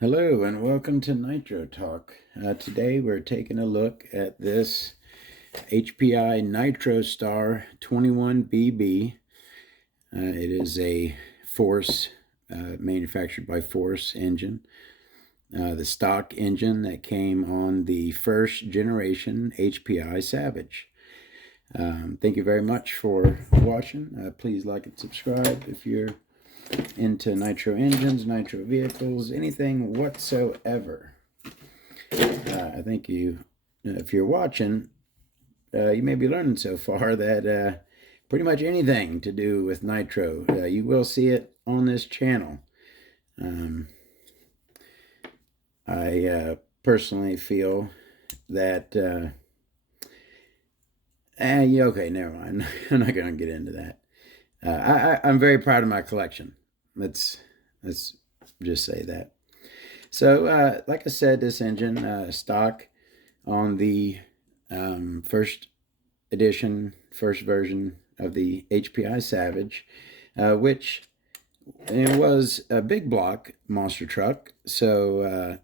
Hello and welcome to Nitro Talk. Today we're taking a look at this HPI Nitro Star 21BB. It is a Force, manufactured by Force engine. The stock engine that came on the first generation HPI Savage. Thank you very much for watching. Please like and subscribe if you're into nitro engines, nitro vehicles, anything whatsoever. I think if you're watching, you may be learning so far that pretty much anything to do with nitro, you will see it on this channel. I personally feel that, okay, never mind. I'm not going to get into that. I'm very proud of my collection. Let's just say that. So, like I said, this engine stock on the first version of the HPI Savage, which it was a big block monster truck. So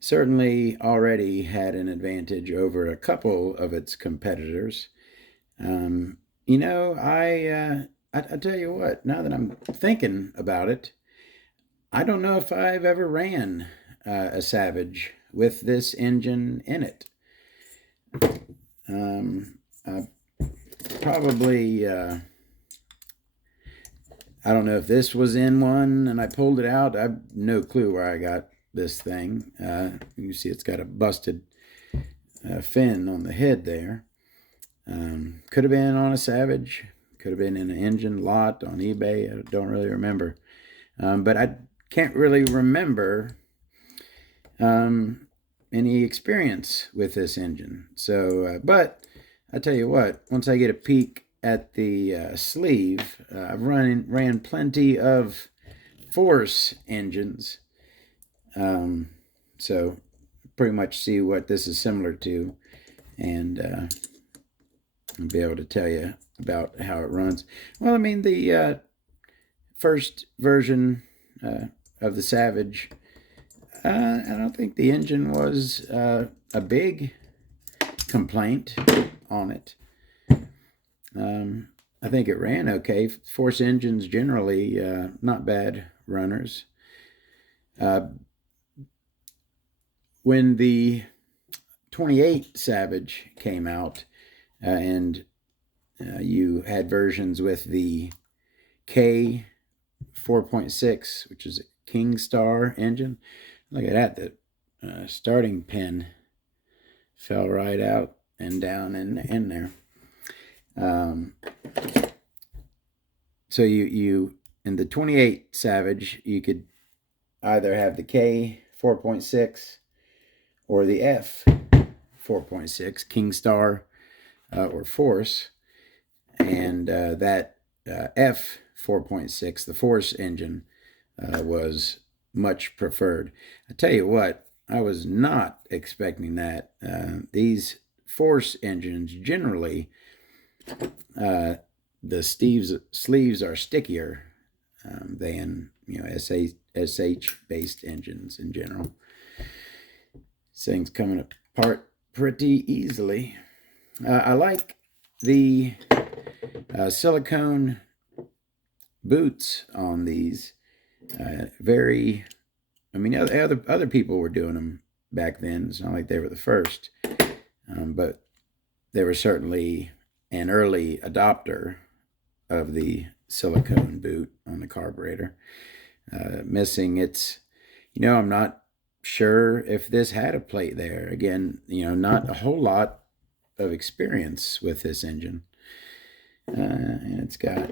certainly already had an advantage over a couple of its competitors. I tell you what, now that I'm thinking about it, I don't know if I've ever ran a Savage with this engine in it. I probably, I don't know if this was in one and I pulled it out. I have no clue where I got this thing. You see it's got a busted fin on the head there. Could have been on a Savage. Could have been in an engine lot on eBay. I don't really remember. But I can't really remember any experience with this engine. So, but I tell you what, once I get a peek at the sleeve, I've ran plenty of Force engines. So pretty much see what this is similar to, and I'll be able to tell you about how it runs. Well, I mean, the first version of the Savage, I don't think the engine was a big complaint on it. I think it ran okay. Force engines generally not bad runners. When the 28 Savage came out, and you had versions with the K 4.6, which is a King Star engine. Look at that. The starting pin fell right out and down in there. So you in the 28 Savage, you could either have the K 4.6 or the F 4.6, King Star or Force. And that F 4.6, the Force engine, was much preferred. I tell you what, I was not expecting that. These Force engines generally, the sleeves are stickier than SH based engines in general. This thing's coming apart pretty easily. I like the silicone boots on these. Other people were doing them back then. It's not like they were the first, but they were certainly an early adopter of the silicone boot on the carburetor. Missing its, I'm not sure if this had a plate there. Again, not a whole lot of experience with this engine. And it's got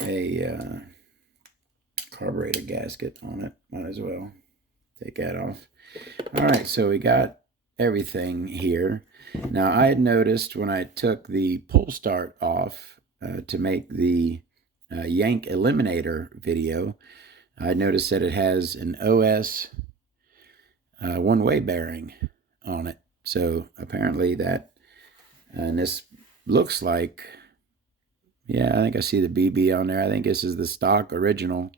a carburetor gasket on it. Might as well take that off. All right, so we got everything here. Now, I had noticed when I took the pull start off to make the Yank Eliminator video, I noticed that it has an OS one-way bearing on it. So apparently that, and this looks like, yeah, I think I see the BB on there. I think this is the stock original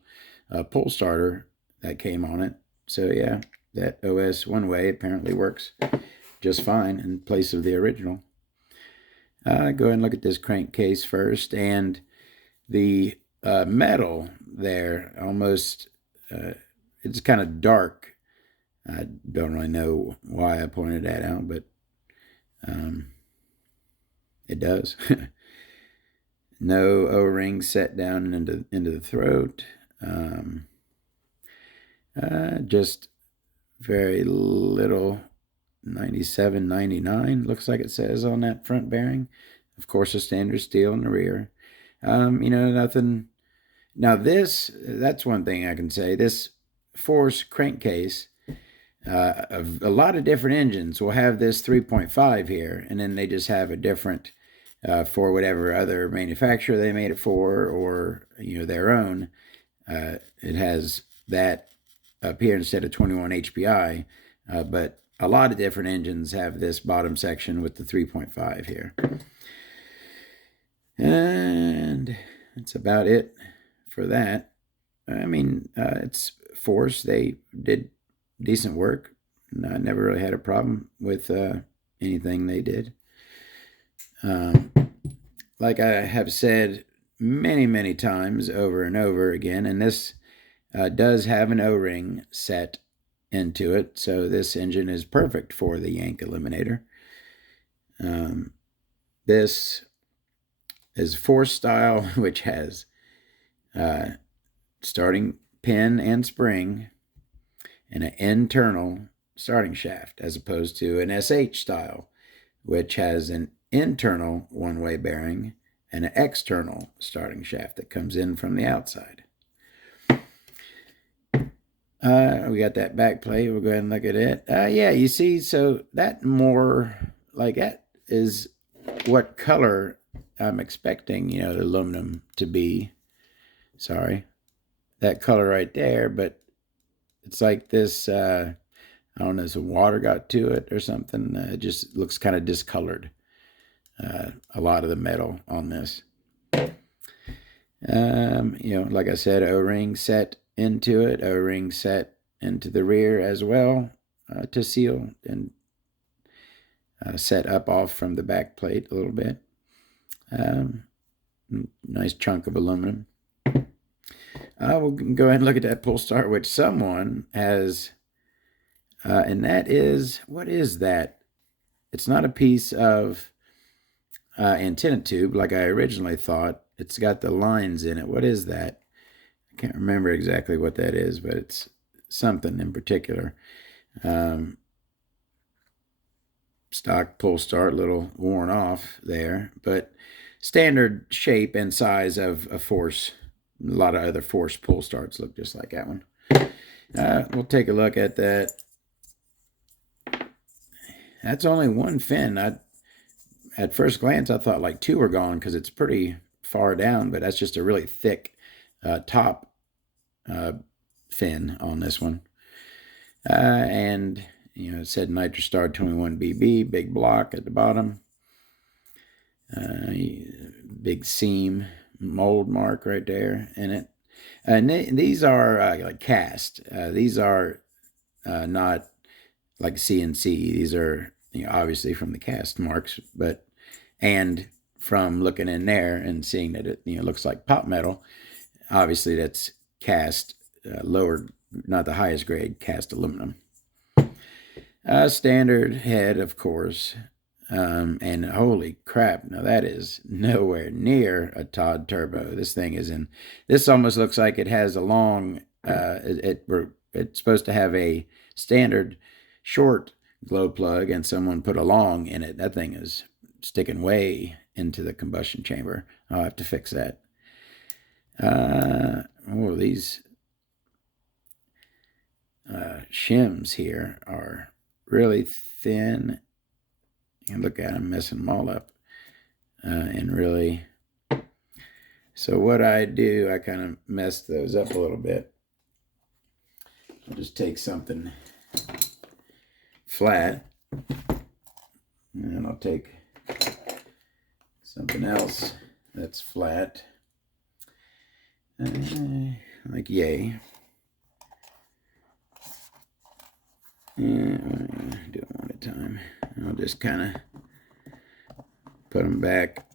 pull starter that came on it. So yeah, that OS one way apparently works just fine in place of the original. Go ahead and look at this crankcase first, and the metal there almost it's kind of dark. I don't really know why I pointed that out, but it does. No O-ring set down into the throat. Just very little 97, 99 looks like it says on that front bearing. Of course, a standard steel in the rear. Nothing. Now that's one thing I can say. This Force crankcase, a lot of different engines will have this 3.5 here, and then they just have a different for whatever other manufacturer they made it for, or their own. It has that up here instead of 21 HPI, but a lot of different engines have this bottom section with the 3.5 here. And that's about it for that. I mean, it's Force. They did decent work. I never really had a problem with anything they did. Like I have said many, many times over and over again, and this does have an O-ring set into it, so this engine is perfect for the Yank Eliminator. This is Force style, which has starting pin and spring and an internal starting shaft, as opposed to an SH style, which has an internal one-way bearing and an external starting shaft that comes in from the outside. We got that back plate. We'll go ahead and look at it. Yeah, you see, so that more like that is what color I'm expecting, the aluminum to be. Sorry, that color right there, but it's like this, I don't know, some water got to it or something. It just looks kind of discolored. A lot of the metal on this. Like I said, O-ring set into it, O-ring set into the rear as well to seal and set up off from the back plate a little bit. Nice chunk of aluminum. We'll go ahead and look at that pull start, which someone has, and that is, what is that? It's not a piece of antenna tube like I originally thought. It's got the lines in it. What is that? I can't remember exactly what that is, but it's something in particular. Stock pull start, little worn off there, but standard shape and size of a Force. A lot of other Force pull starts look just like that one. We'll take a look at that. That's only one fin. At first glance, I thought like two were gone because it's pretty far down, but that's just a really thick top fin on this one. And it said NitroStar 21BB, big block at the bottom. Big seam mold mark right there in it. And these are like cast. These are not like CNC. These are obviously from the cast marks, and from looking in there and seeing that it looks like pop metal, obviously that's cast lower, not the highest grade cast aluminum. Standard head, of course. And holy crap, now that is nowhere near a Todd turbo. This thing is this almost looks like it has a long, it's supposed to have a standard short glow plug and someone put a long in it. That thing is sticking way into the combustion chamber. I'll have to fix that. These shims here are really thin. And look at them, messing them all up. And really, so what I do, I kind of mess those up a little bit. I'll just take something flat, and I'll take something else that's flat, like yay. Yeah, do it one at a time. I'll just kind of put them back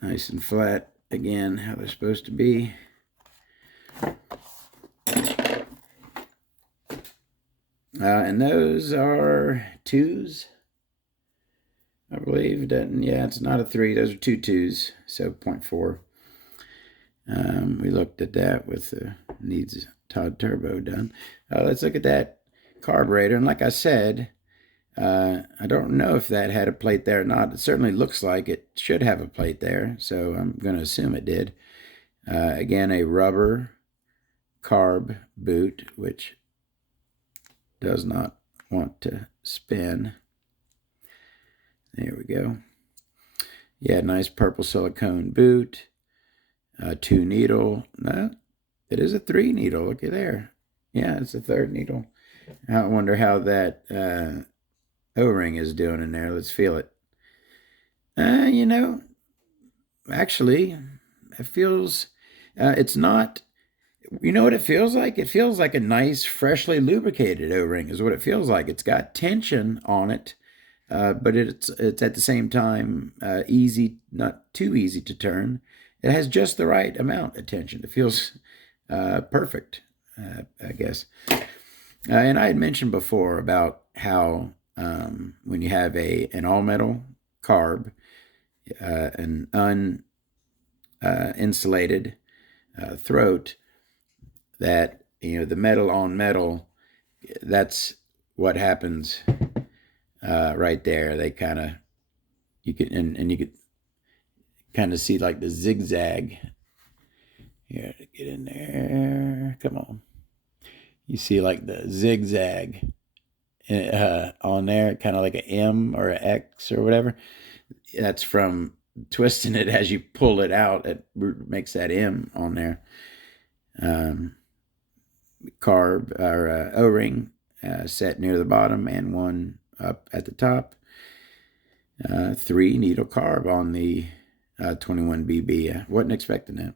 nice and flat again, how they're supposed to be. And those are 2s, I believe. Yeah, it's not a 3. Those are 2 2s, so 0.4. We looked at that with the needs Todd Turbo done. Let's look at that carburetor. And like I said, I don't know if that had a plate there or not. It certainly looks like it should have a plate there, so I'm going to assume it did. Again, a rubber carb boot, which does not want to spin. There we go. Yeah, nice purple silicone boot. 2 needle. No, it is a 3 needle. Looky there. Yeah, it's a 3rd needle. I wonder how that O-ring is doing in there. Let's feel it. You know, actually, it feels, it's not, you know what it feels like? It feels like a nice, freshly lubricated O-ring is what it feels like. It's got tension on it, but it's at the same time easy, not too easy to turn. It has just the right amount of tension. It feels perfect, I guess. And I had mentioned before about how when you have an all-metal carb, an uninsulated throat, that, you know, the metal on metal, that's what happens right there. They kind of, you can, and you could kind of see like the zigzag. Here, get in there. Come on. You see like the zigzag on there, kind of like an M or an X or whatever. That's from twisting it as you pull it out. It makes that M on there. Carb or O-ring set near the bottom and one up at the top. 3 needle carb on the 21BB. I wasn't expecting that.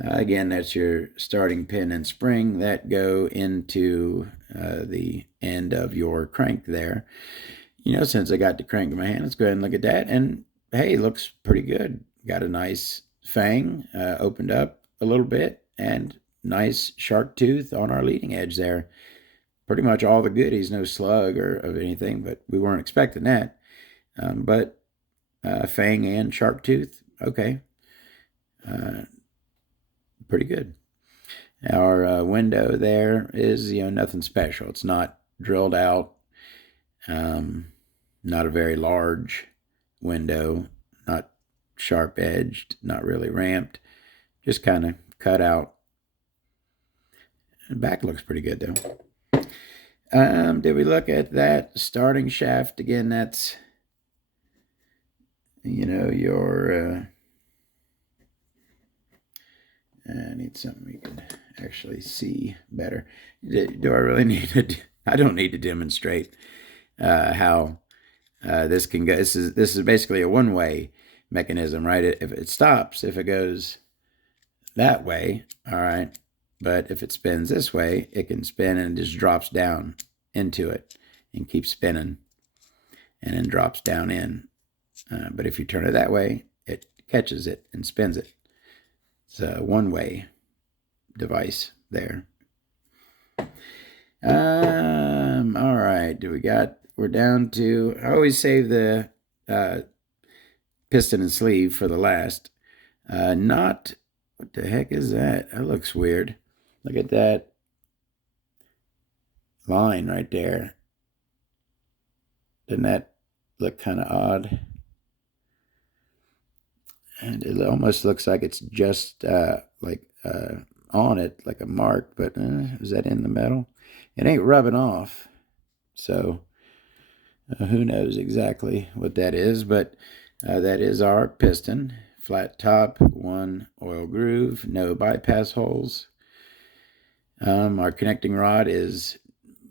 Again, that's your starting pin and spring that go into the end of your crank there. You know, since I got the crank in my hand, let's go ahead and look at that. And hey, looks pretty good. Got a nice fang, opened up a little bit, and nice shark tooth on our leading edge there. Pretty much all the goodies, no slug or of anything, but we weren't expecting that. But fang and shark tooth, okay. Pretty good. Our window there is, you know, nothing special. It's not drilled out, not a very large window, not sharp edged, not really ramped, just kind of cut out. The back looks pretty good though. Did we look at that starting shaft again? That's, you know, your I need something we can actually see better. Do I really need to? I don't need to demonstrate how this can go. This is basically a one-way mechanism, right? If it stops, if it goes that way, all right. But if it spins this way, it can spin and just drops down into it and keeps spinning, and then drops down in. But if you turn it that way, it catches it and spins it. It's a one-way device there. All right. We're down to, I always save the piston and sleeve for the last. What the heck is that? That looks weird. Look at that line right there. Doesn't that look kind of odd? And it almost looks like it's just on it, like a mark, but is that in the metal? It ain't rubbing off, so who knows exactly what that is, but that is our piston. Flat top, 1 oil groove, no bypass holes. Our connecting rod is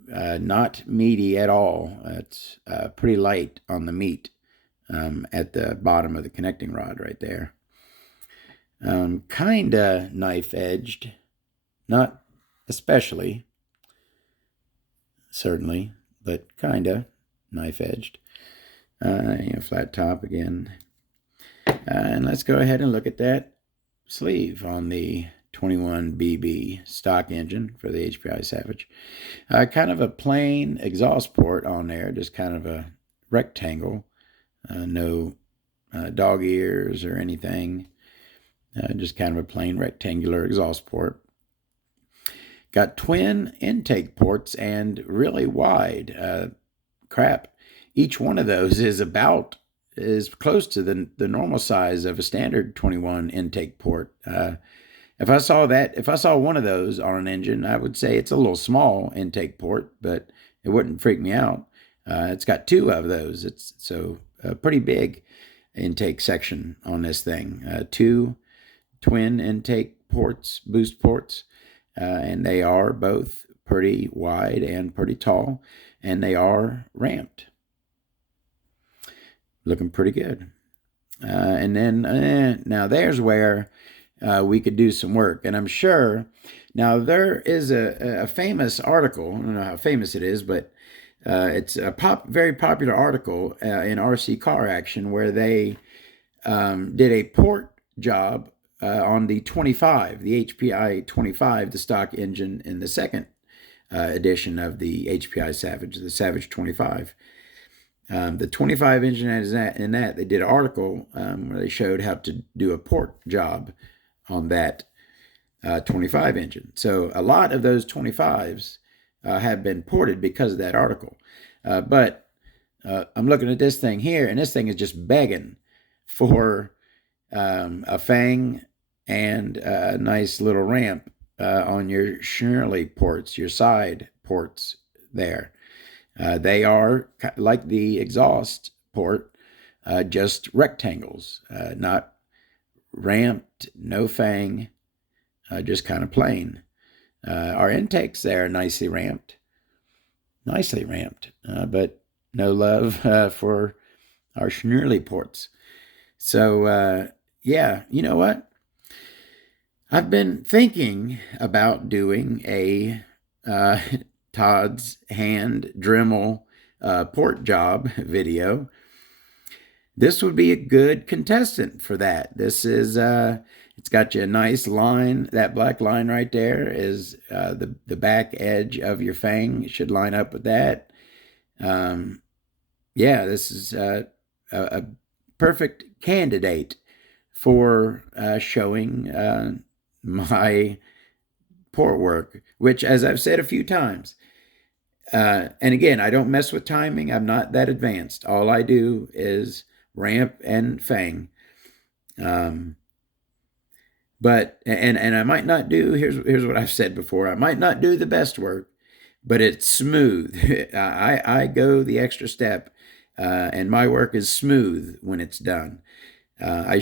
not meaty at all. It's pretty light on the meat. At the bottom of the connecting rod right there. Kinda knife edged, not especially. certainly, but kinda knife-edged. Flat top again. And let's go ahead and look at that sleeve on the 21BB stock engine for the HPI Savage. Kind of a plain exhaust port on there, just kind of a rectangle. No dog ears or anything. Just kind of a plain rectangular exhaust port. Got twin intake ports and really wide. Crap. Each one of those is close to the normal size of a standard 21 intake port. If I saw one of those on an engine, I would say it's a little small intake port, but it wouldn't freak me out. It's got two of those. It's so a pretty big intake section on this thing. Two twin intake ports, boost ports, and they are both pretty wide and pretty tall, and they are ramped. Looking pretty good. And then now there's where we could do some work. And I'm sure now there is a famous article. I don't know how famous it is, but it's a very popular article in RC Car Action where they did a port job on the 25, the HPI 25, the stock engine in the second edition of the HPI Savage, the Savage 25. The 25 engine in that they did an article where they showed how to do a port job on that 25 engine. So a lot of those 25s have been ported because of that article. But I'm looking at this thing here, and this thing is just begging for a fang and a nice little ramp on your Shirley ports, your side ports there. They are like the exhaust port, just rectangles, not ramped, no fang, just kind of plain. Our intakes there are nicely ramped, but no love for our Schnurley ports. So, yeah, you know what? I've been thinking about doing a Todd's hand Dremel port job video. This would be a good contestant for that. This is, it's got you a nice line. That black line right there is the back edge of your fang. It should line up with that. Yeah, this is a perfect candidate for showing my port work, which, as I've said a few times, and again, I don't mess with timing. I'm not that advanced. All I do is ramp and fang. But I might not do, here's what I've said before, I might not do the best work, but it's smooth. I go the extra step, and my work is smooth when it's done. I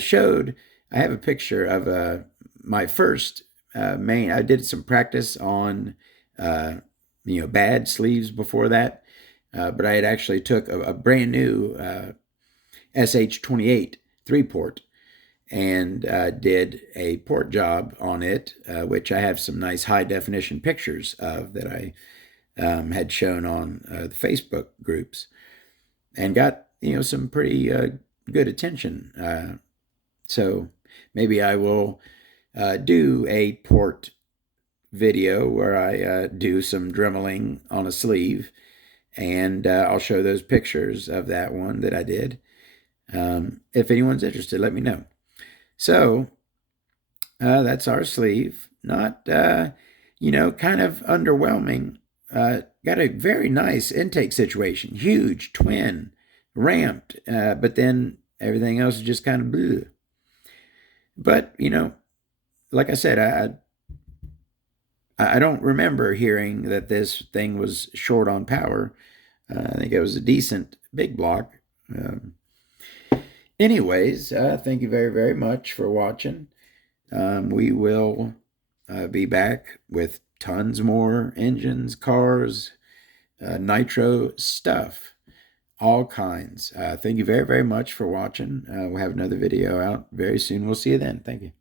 have a picture of my first main. I did some practice on bad sleeves before that, but I had actually took a brand new SH28 3-port and did a port job on it, which I have some nice high definition pictures of that I had shown on the Facebook groups, and got some pretty good attention. So maybe I will do a port video where I do some dremeling on a sleeve, and I'll show those pictures of that one that I did. If anyone's interested, let me know. So that's our sleeve. Not, kind of underwhelming. Got a very nice intake situation. Huge, twin, ramped, but then everything else is just kind of bleh. But, like I said, I don't remember hearing that this thing was short on power. I think it was a decent big block. Anyways, thank you very, very much for watching. We will be back with tons more engines, cars, nitro stuff, all kinds. Thank you very, very much for watching. We'll have another video out very soon. We'll see you then. Thank you.